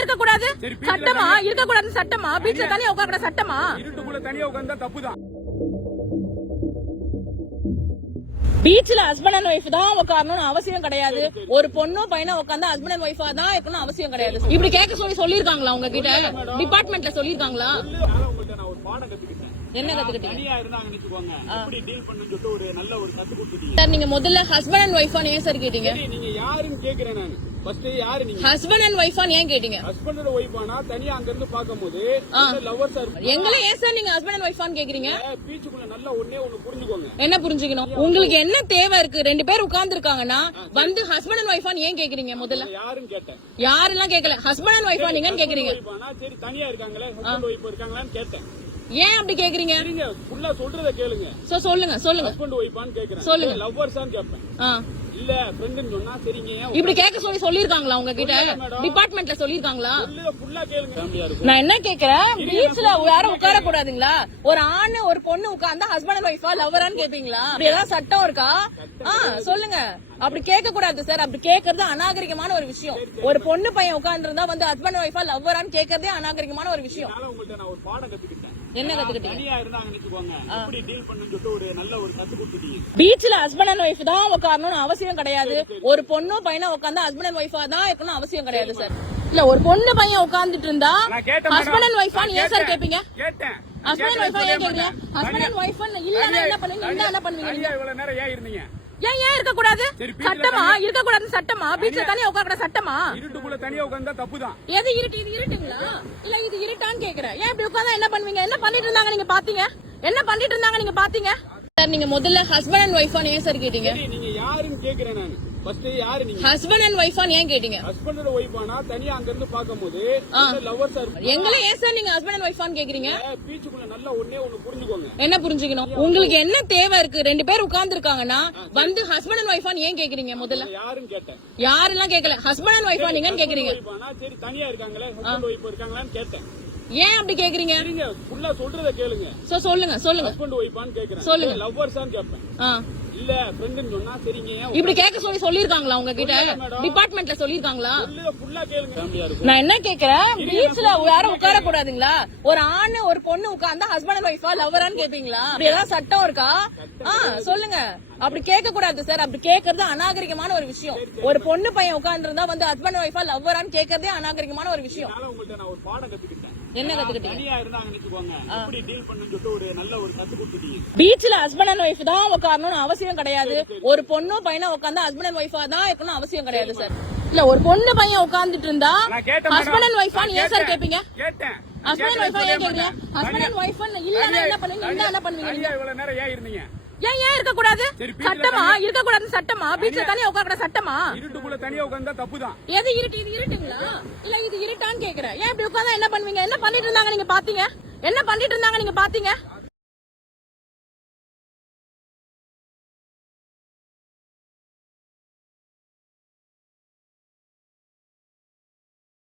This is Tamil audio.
இருக்க கூடாது? சட்டமா இருக்க கூடாது? சட்டமா பீச்ல தனியா உட்கார கூடாது? சட்டமா இருட்டுக்குள்ள தனியா உட்கார்ந்தா தப்புதான். பீச்ல ஹஸ்பண்ட் அண்ட் ஒய்ஃப் தான் உட்காரணும்னு அவசியம் கிடையாது. ஒரு பொண்ணும் பையனும் உட்கார்ந்தா ஹஸ்பண்ட் அண்ட் ஒய்ஃபா தான் இருக்கணும் அவசியம் கிடையாது. இப்படி கேட்க சொல்லிருக்காங்களா உங்ககிட்ட? டிபார்ட்மெண்ட்ல சொல்லிருக்காங்களா? உங்கள்ட்ட நான் ஒரு பாடம் கத்துக்கிட்டேன். என்ன கத்துக்கிட்டீங்க? தனியா இருந்தாங்கன்னு வெச்சுக்கோங்க, எப்படி டீல் பண்ணனும்னு சொல்லிட்டு ஒரு நல்ல ஒரு கத்து கொடுத்துட்டீங்க. சார் நீங்க முதல்ல ஹஸ்பண்ட் அண்ட் ஒய்ஃபா ஏன் சார் கேட்டீங்க? நீங்க யாருன்னு கேக்குறேன் நான். ஃபர்ஸ்ட் யாரு நீங்க? ஹஸ்பண்ட் அண்ட் ஒய்ஃபா ஏன் கேட்டீங்க? ஹஸ்பண்ட் அண்ட் ஒய்ஃபானா தனியா அங்க இருந்து பாக்கும்போது லவ்வர்ஸ் இருப்பாங்க. எங்களை ஏன் சார் நீங்க ஹஸ்பண்ட் அண்ட் ஒய்ஃபான்னு கேக்குறீங்க? பீச்சுக்குள்ள நல்லா ஒண்ணே ஒன்னு புரிஞ்சுக்கோங்க. என்ன புரிஞ்சுக்கணும்? உங்களுக்கு என்ன தேவை இருக்கு? ரெண்டு பேர் உட்கார்ந்து இருக்காங்கன்னா வந்து ஹஸ்பண்ட் அண்ட் ஒய்ஃபான்னு ஏன் கேக்குறீங்க? முதல்ல யாருன்னு கேட்டேன். யாரெல்லாம் கேட்கல, ஹஸ்பண்ட் அண்ட் ஒய்ஃபா நீங்கன்னு கேக்குறீங்க. சரி தனியா இருக்காங்களே, ஹஸ்பண்ட் ஒய்ஃப் இருக்காங்களான்னு கேட்டேன். ஏன் அப்படி கேக்குறீங்க? நீங்க ஃபுல்லா சொல்றத கேளுங்க. சொல்லுங்க. ஹஸ்பண்ட் ஒய்ஃபான்னு கேக்குறேன். சொல்லுங்க. லவ்வர்ஸான்னு கேட்பேன். இல்ல ஃப்ரெண்ட்னு சொன்னா சரிங்க. இப்படி கேட்க சொல்லிருக்காங்களா உங்ககிட்ட? டிபார்ட்மெண்ட்ல சொல்லிருக்காங்களா? ஃபுல்லா கேளுங்க. நான் என்ன கேக்குறேன், பீச்ல யாரும் உட்கார கூடாதுங்களா? ஒரு ஆணு ஒரு பொண்ணு உட்கார்ந்தா ஹஸ்பண்ட் அண்ட் ஒய்ஃபா லவ்வரான்னு கேப்பீங்களா? அப்படி ஏதாவது சட்டம் இருக்கா? சொல்லுங்க. அப்படி கேட்க கூடாது சார். அப்படி கேக்குறது அநாகரிகமான ஒரு விஷயம். ஒரு பொண்ணு பையன் உட்கார்ந்து இருந்தா வந்து ஹஸ்பண்ட் அண்ட் ஒய்ஃபா லவ்வரான்னு கேக்குறதே அநாகரிகமான ஒரு விஷயம். உங்கள்ட்ட நான் ஒரு பாடம் கத்துக்கிட்டேன். என்ன கத்துக்கிட்டீங்க? தனியா இருந்தாங்கன்னு வெச்சுக்கோங்க, எப்படி டீல் பண்ணனும்னு சொல்லிட்டு ஒரு நல்ல ஒரு கத்து கொடுத்துட்டீங்க. பீச்ல ஹஸ்பண்ட் அண்ட் ஒய்ஃப் தான் உட்காரணும்னு அவசியம் கிடையாது. ஒரு பொண்ணும் பையனும் உட்கார்ந்தா ஹஸ்பண்ட் அண்ட் ஒய்ஃபா தான் இருக்கணும் அவசியம் கிடையாது சார். இல்ல ஒரு பொண்ணு பையன் உட்கார்ந்துட்டு இருந்தா ஹஸ்பண்ட் அண்ட் ஒய்ஃபா ஏன் சார் கேப்பீங்க? ஹஸ்பண்ட் அண்ட் ஒய்ஃபா ஏன் கேக்குறீங்க? ஹஸ்பண்ட் அண்ட் ஒய்ஃப் இல்லன்னா என்ன பண்ணுவீங்க? என்ன பண்ணுவீங்க? இவ்வளவு நேரம் ஏன் இருந்தீங்க? ஏன் இருக்க கூடாது? சட்டமா இருக்க கூடாது? சட்டமா பீச்ல தனியா உட்கார கூடாது? சட்டமா இருட்டுக்குள்ள தனியா உட்கார்ந்தா தப்புதான். எது இருட்டு? இது இருட்டுங்களா இல்ல இது இருட்டான்னு கேக்குறேன். ஏன் இப்படி உட்கார்ந்தா என்ன பண்ணுவீங்க? என்ன பண்ணிட்டு இருந்தாங்க நீங்க பாத்தீங்க? என்ன பண்ணிட்டு இருந்தாங்க நீங்க பாத்தீங்க? சார் நீங்க முதல்ல ஹஸ்பண்ட் அண்ட் ஒய்ஃபா ஏன் சார் கேட்டீங்க? நீங்க யாருன்னு கேக்குறேன் நான். ஃபர்ஸ்ட் யாரு நீங்க? ஹஸ்பண்ட் அண்ட் ஒய்ஃபா ஏன் கேட்டீங்க? ஹஸ்பண்ட் அண்ட் ஒய்ஃபானா தனியா அங்க இருந்து பாக்கும்போது லவ்வர்ஸ் இருப்பாங்க. எங்களை ஏன் சார் நீங்க ஹஸ்பண்ட் அண்ட் ஒய்ஃபான்னு கேக்குறீங்க? பீச்சுக்குள்ள நல்லா ஒண்ணே ஒன்னு புரிஞ்சுக்கோங்க. என்ன புரிஞ்சுக்கணும்? உங்களுக்கு என்ன தேவை இருக்கு? ரெண்டு பேர் உட்கார்ந்து இருக்காங்கன்னா வந்து ஹஸ்பண்ட் அண்ட் ஒய்ஃபான்னு ஏன் கேக்குறீங்க? முதல்ல யாருன்னு கேட்டேன். யாரெல்லாம் கேட்கல, ஹஸ்பண்ட் அண்ட் ஒய்ஃபா நீங்கன்னு கேக்குறீங்க. சரி தனியா இருக்காங்களே, ஹஸ்பண்ட் ஒய்ஃப் இருக்காங்களான்னு கேட்டேன். ஏன் அப்படி கேக்குறீங்க? நீங்க ஃபுல்லா சொல்றத கேளுங்க. சொல்லுங்க. ஹஸ்பண்ட் ஒய்ஃபான்னு கேக்குறேன். சொல்லுங்க. லவ்வர்ஸான்னு கேட்பேன். இல்ல ஃப்ரெண்ட்னு சொன்னா சரிங்க. இப்படி கேட்க சொல்லிருக்காங்களா உங்ககிட்ட? டிபார்ட்மெண்ட்ல சொல்லிருக்காங்களா? ஃபுல்லா கேளுங்க. நான் என்ன கேக்குறேன், பீச்ல யாரும் உட்கார கூடாதுங்களா? ஒரு ஆணு ஒரு பொண்ணு உட்கார்ந்தா ஹஸ்பண்ட் அண்ட் ஒய்ஃபா லவ்வரான்னு கேப்பீங்களா? அப்படி ஏதாவது சட்டம் இருக்கா? சொல்லுங்க. அப்படி கேட்க கூடாது சார். அப்படி கேக்குறது அநாகரிகமான ஒரு விஷயம். ஒரு பொண்ணு பையன் உட்கார்ந்து இருந்தா வந்து ஹஸ்பண்ட் அண்ட் ஒய்ஃபா லவ்வரான்னு கேக்குறதே அநாகரிகமான ஒரு விஷயம். உங்கள்ட்ட நான் ஒரு பாடம் கத்துக்கிட்டேன். என்ன கத்துக்கிட்டீங்க? தனியா இருந்தாங்கன்னு வெச்சுக்கோங்க, எப்படி டீல் பண்ணனும்னு சொல்லிட்டு ஒரு நல்ல ஒரு கத்து கொடுத்துட்டீங்க. பீச்ல ஹஸ்பண்ட் அண்ட் ஒய்ஃப் தான் உட்காரணும்னு அவசியம் கிடையாது. ஒரு பொண்ணும் பையனும் உட்கார்ந்தா ஹஸ்பண்ட் அண்ட் ஒய்ஃபா தான் இருக்கணும் அவசியம் கிடையாது சார். இல்ல ஒரு பொண்ணு பையன் உட்கார்ந்துட்டு இருந்தா ஹஸ்பண்ட் அண்ட் ஒய்ஃபா ஏன் சார் கேப்பீங்க? ஹஸ்பண்ட் அண்ட் ஒய்ஃபா ஏன் கேக்குறீங்க? ஹஸ்பண்ட் அண்ட் ஒய்ஃப் இல்லன்னா என்ன பண்ணுவீங்க? என்ன பண்ணுவீங்க? இவ்வளவு நேரம் ஏன் இருந்தீங்க? ஏன் இருக்க கூடாது? சட்டமா இருக்க கூடாது? சட்டமா பீச்ல தனியா உட்கார கூடாது? சட்டமா இருட்டுக்குள்ள தனியா உட்கார்ந்தா தப்புதான். எது இருட்டு? இது இருட்டுங்களா இல்ல இது இருட்டான்னு கேக்குறேன். ஏன் இப்படி உட்கார்ந்தா என்ன பண்ணுவீங்க? என்ன பண்ணிட்டு இருந்தாங்க நீங்க பாத்தீங்க? என்ன பண்ணிட்டு இருந்தாங்க நீங்க பாத்தீங்க?